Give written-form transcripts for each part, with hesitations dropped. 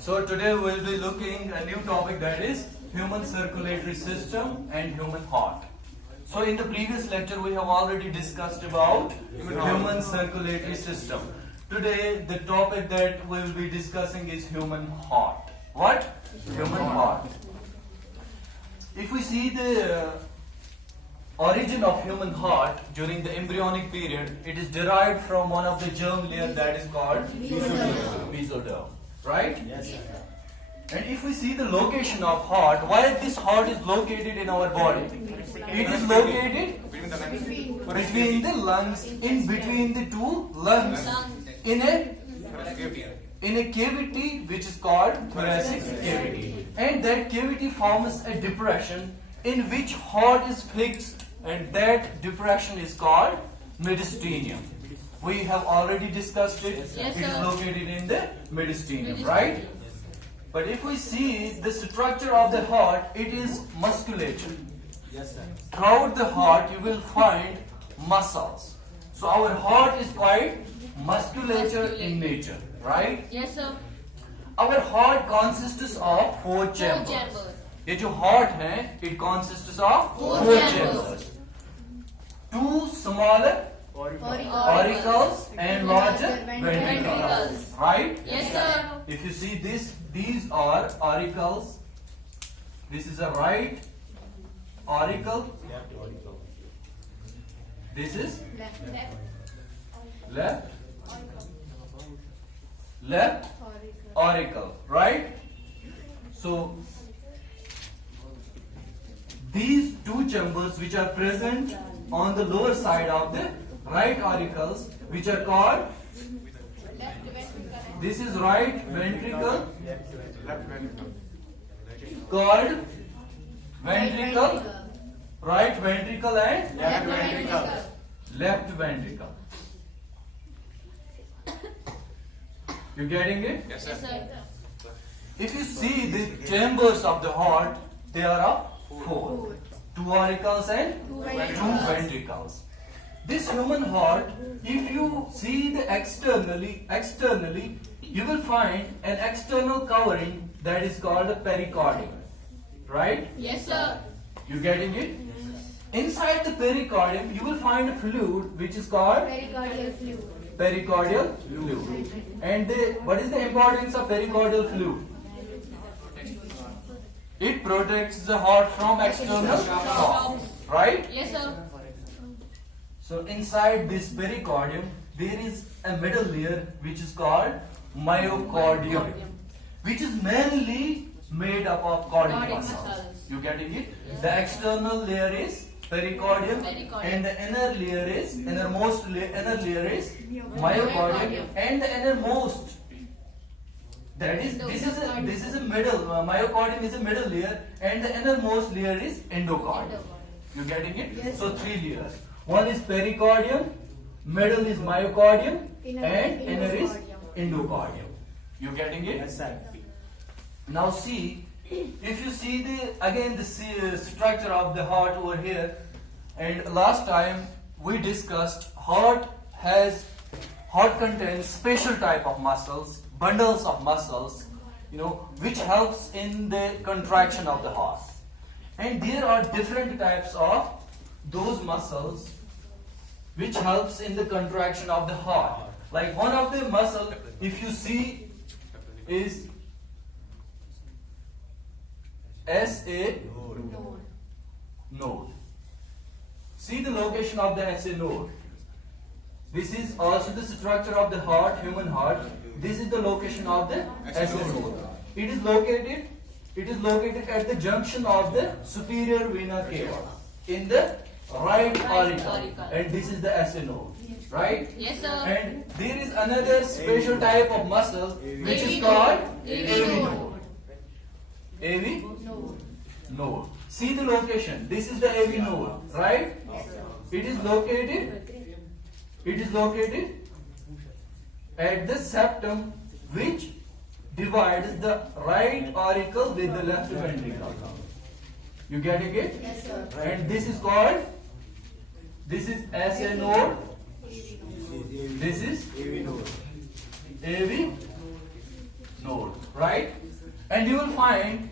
So today we will be looking a new topic, that is human circulatory system and human heart. So in the previous lecture we have already discussed about human circulatory system. Today the topic that we will be discussing is human heart. What? Human heart. If we see the origin of human heart during the embryonic period, it is derived from one of the germ layer that is called mesoderm. Right? Yes, sir. And if we see the location of heart, where this heart is located in our body? It is located between the lungs, in between the two lungs, in a cavity which is called thoracic cavity. And that cavity forms a depression in which heart is fixed, and that depression is called mediastinum. We have already discussed it. Yes, it is sir. located in the mediastinum, right? But if we see the structure of the heart, it is musculature. Yes, sir. Throughout the heart, you will find muscles. So our heart is quite musculature in nature, right? Yes, sir. Our heart consists of four chambers. ये जो heart है, it consists of four chambers. Two smaller auricles and larger ventricles, right? Yes, sir. If you see this, these are auricles. This is a right auricle. This is left auricle, right? So these two chambers which are present on the lower side of the right auricles, which are called, this is right ventricle, called ventricle, right ventricle and left ventricle. You getting it? Yes, sir. If you see the chambers of the heart, they are of four. Two auricles and two ventricles. This human heart, if you see the externally, you will find an external covering that is called a pericardium. Right? Yes, sir. You getting it? Inside the pericardium, you will find a fluid which is called pericardial fluid. And what is the importance of pericardial fluid? It protects the heart from external shocks, right? Yes, sir. So inside this pericardium, there is a middle layer which is called myocardium, which is mainly made up of cardiac Cardiac muscles. muscles. You getting it? The external layer is pericardium, and the inner layer is inner layer is myocardium, and the innermost, that is this is a middle, myocardium is a middle layer, and the innermost layer is endocardium. You getting it? Yes. So three layers. One is pericardium, middle is myocardium, and inner is endocardium. You getting it? Yes, sir. Now see, if you see the structure of the heart over here, and last time we discussed heart contains special type of muscles, bundles of muscles, which helps in the contraction of the heart. And there are different types of those muscles which helps in the contraction of the heart. Like one of the muscle, if you see, is SA node. See the location of the SA node. This is also the structure of the heart, human heart. This is the location of the SA node. It is located at the junction of the superior vena cava in the right auricle, and this is the SA node, right? Yes, sir. And there is another special type of muscle which is called AV node. AV node. See the location. This is the AV node, right? It is located at the septum which divides the right auricle with the left ventricle. You getting it? Yes, sir. And this is called, this is SA node, this is AV node, right? find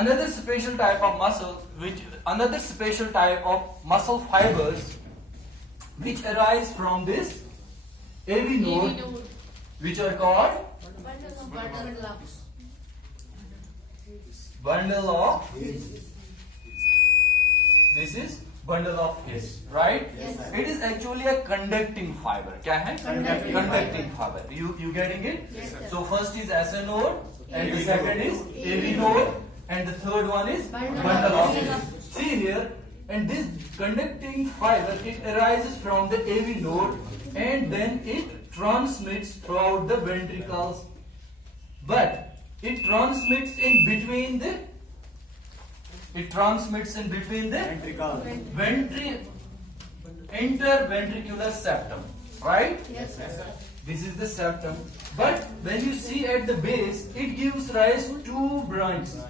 another special type of muscle fibers which arise from this AV node, which are called bundle of this is bundle of His, right? Yes, sir. It is actually a conducting fiber. क्या है? Conducting fiber. You getting it? Yes, sir. So first is SA node, and the second is AV node, and the third one is bundle of His. See here, and this conducting fiber, it arises from the AV node, and then it transmits throughout the ventricles, but it transmits in between the interventricular septum, right? Yes, sir. This is the septum. But when you see at the base, it gives rise to two branches.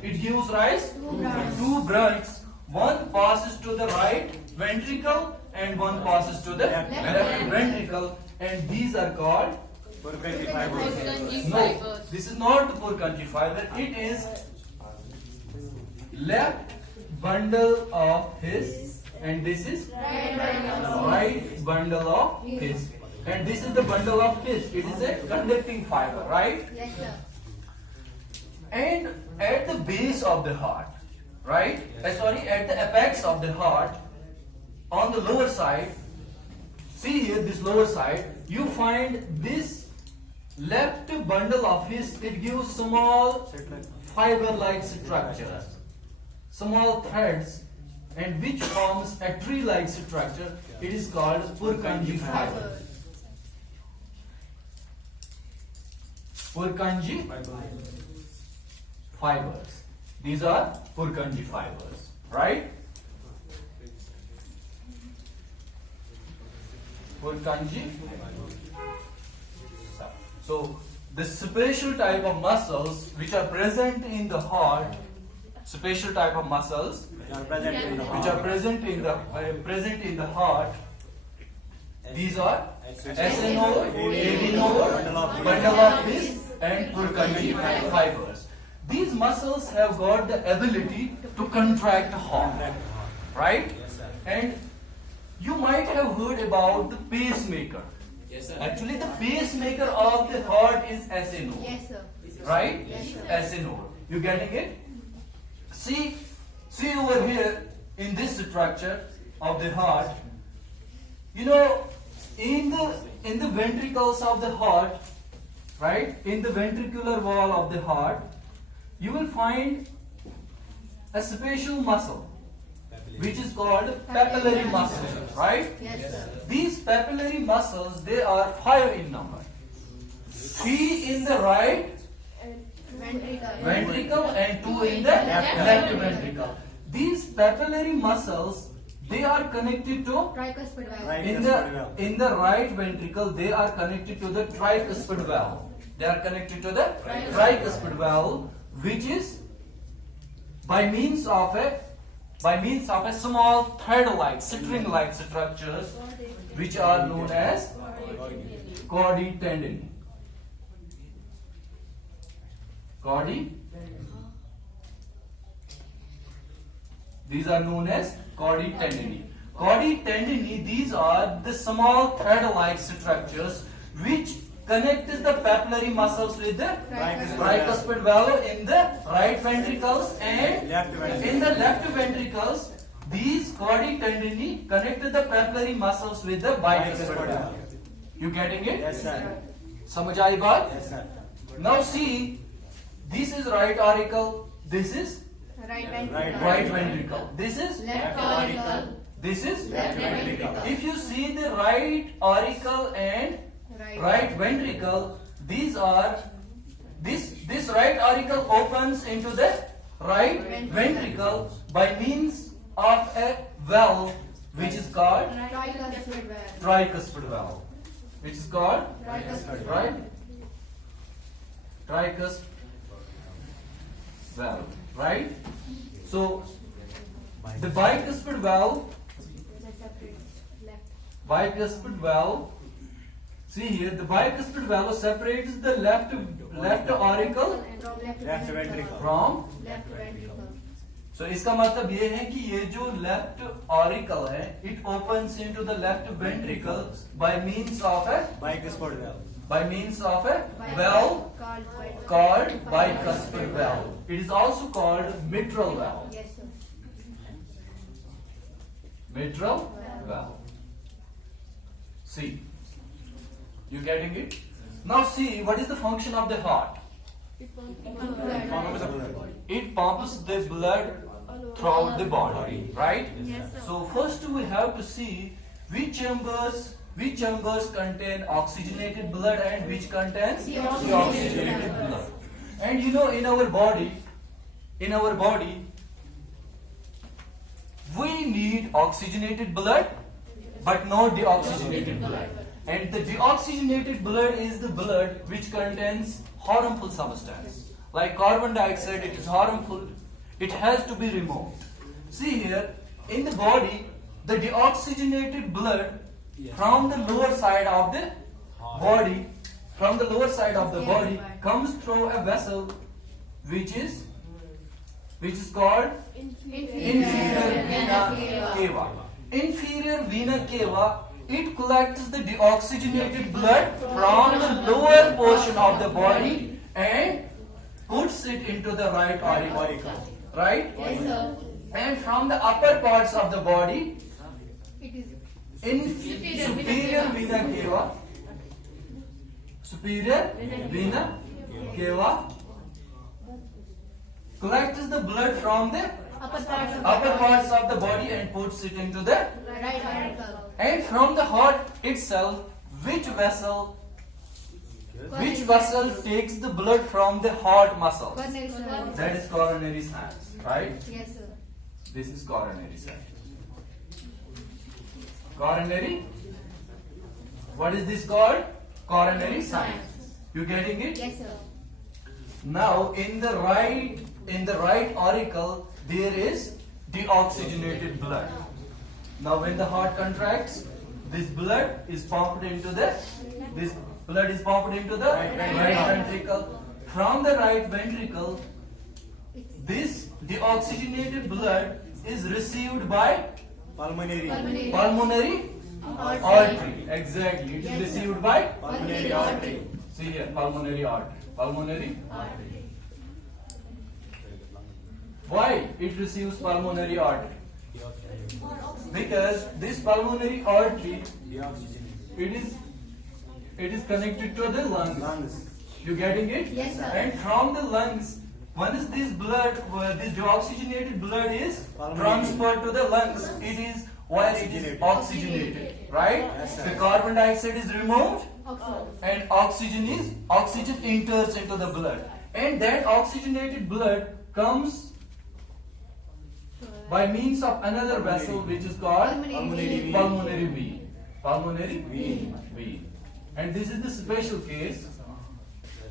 Two branches. One passes to the right ventricle and one passes to the left ventricle, and these are called no. This is not the Purkinje fiber. It is left bundle of His, and this is right bundle of His, and this is the bundle of His. It is a conducting fiber, right? Yes, sir. And at the base of the heart, right? At the apex of the heart, on the lower side, see here, this lower side, you find this left bundle of His. It gives small fiber-like structures, small threads, and which forms a tree-like structure. It is called Purkinje fiber. Purkinje fibers. These are Purkinje fibers, right? Purkinje. So the special type of muscles which are present in the heart, special type of muscles which are present in the heart, these are SA node, AV node, bundle of His, and Purkinje fibers. These muscles have got the ability to contract the heart, right? And you might have heard about the pacemaker. Yes, sir. Actually, the pacemaker of the heart is SA node, Yes, sir. right? Yes, sir. SA node. You getting it? See over here in this structure of the heart. You know, in the ventricles of the heart, right? In the ventricular wall of the heart, you will find a special muscle which is called papillary muscle, right? Yes, sir. These papillary muscles, they are 5 in number. 3 in the right ventricle and 2 in the left ventricle. These papillary muscles, they are connected to Tricuspid valve. in the right ventricle, they are connected to the tricuspid valve. They are connected to the tricuspid valve, which is by means of a small thread-like, string-like structures, which are known as chordae tendineae. These are known as chordae tendineae. Chordae tendineae, these are the small thread-like structures which connect the papillary muscles with the tricuspid valve in the right ventricles, and in the left ventricles, these chordae tendineae connect the papillary muscles with the bicuspid valve. You getting it? Yes, sir. समझ आई बात? Yes, sir. Now see, this is right auricle, this is Right ventricle. right ventricle, this is Left auricle. this is Left ventricle. If you see the right auricle and right ventricle, these are this right auricle opens into the right ventricle by means of a valve which is called Tricuspid valve. tricuspid valve, which is called Tricuspid valve. right tricuspid valve, right? So the bicuspid valve, see See here, the bicuspid valve separates the left auricle From Left ventricle. from. left ventricle. So इसका मतलब ये है कि ये जो left auricle है, it opens into the left ventricle by means of a Bicuspid valve. valve called bicuspid valve. It is also called mitral valve. Yes, sir. Mitral valve. See, you getting it? Now see, what is the function of the heart? Pumps the blood. It pumps the blood throughout the body, right? Yes, sir. So first we have to see which chambers contain oxygenated blood and which contains deoxygenated blood. And you know, in our body, we need oxygenated blood, but not deoxygenated blood. And the deoxygenated blood is the blood which contains harmful substance. Like carbon dioxide, it is harmful. It has to be removed. See here, in the body, the deoxygenated blood from the lower side of the body, comes through a vessel which is called inferior vena cava. Inferior vena cava, it collects the deoxygenated blood from the lower portion of the body and puts it into the right auricle. Right? Yes, sir. And from the upper parts of the body, It is superior vena cava collects the blood from the upper parts of upper the parts of the body and puts it into the. right auricle. And from the heart itself, which vessel takes the blood from the heart muscles? Coronary, sir. That is coronary sinus, right? Yes, sir. This is coronary sinus. Coronary. What is this called? Coronary sinus. You getting it? Yes, sir. Now in the right auricle there is deoxygenated blood. Now when the heart contracts, this blood is pumped into the right ventricle. From the right ventricle, this deoxygenated blood is received by Pulmonary. pulmonary artery. Exactly. It is received by Pulmonary artery. see here, pulmonary artery. Pulmonary. Why it receives pulmonary artery? Because this pulmonary artery, Deoxygenated. it is connected to the lungs. Lungs. You getting it? Yes, sir. And from the lungs, once this deoxygenated blood is Pulmonary. transferred to the lungs, it is where it is oxygenated, right? Yes, sir. The carbon dioxide is removed Oxygen. and oxygen enters into the blood, and that oxygenated blood comes by means of another vessel which is called Pulmonary pulmonary vein. Pulmonary Vein. vein. And this is the special case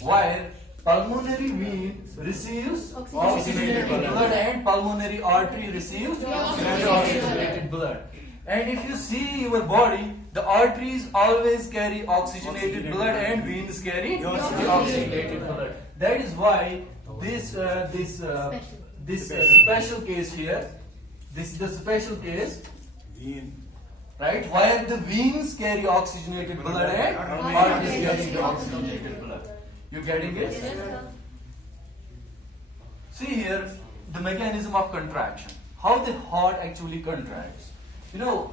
where pulmonary vein receives oxygenated blood and pulmonary artery receives deoxygenated blood. And if you see your body, the arteries always carry oxygenated blood and veins carry deoxygenated blood. That is why this special case here, this is the special case, Vein. right? Where the veins carry oxygenated blood and arteries carry deoxygenated blood. You getting it? Yes, sir. See here the mechanism of contraction. How the heart actually contracts. You know,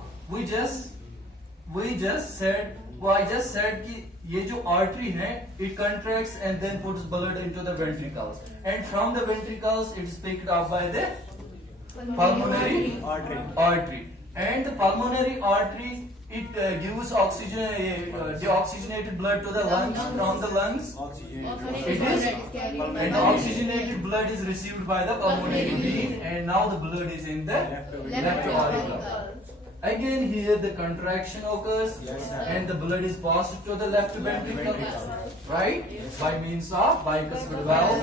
I just said कि ये जो artery है, it contracts and then puts blood into the ventricles, and from the ventricles it is picked up by the pulmonary artery, and the pulmonary artery, it gives deoxygenated blood to the lungs. From the lungs, Oxygenated. it is, carried and by the oxygenated blood is received by the pulmonary vein, and now the blood is in the left auricle. Again here the contraction occurs, Yes, sir. and the blood is passed to the left ventricle, right? By means of bicuspid valve,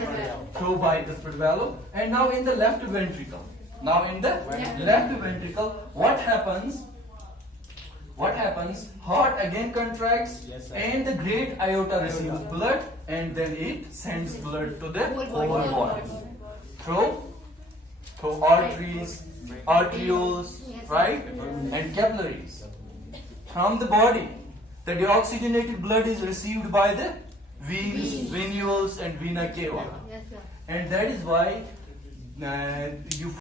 through bicuspid valve. And now in the left ventricle, what happens? what happens? Heart again contracts, Yes, sir. and the great aorta receives blood, and then it sends blood to the Whole whole body. body through arteries, arterioles, Yes. right, and capillaries. From the body, the deoxygenated blood is received by the veins, venules, and vena cava, Yes, sir. and that is why you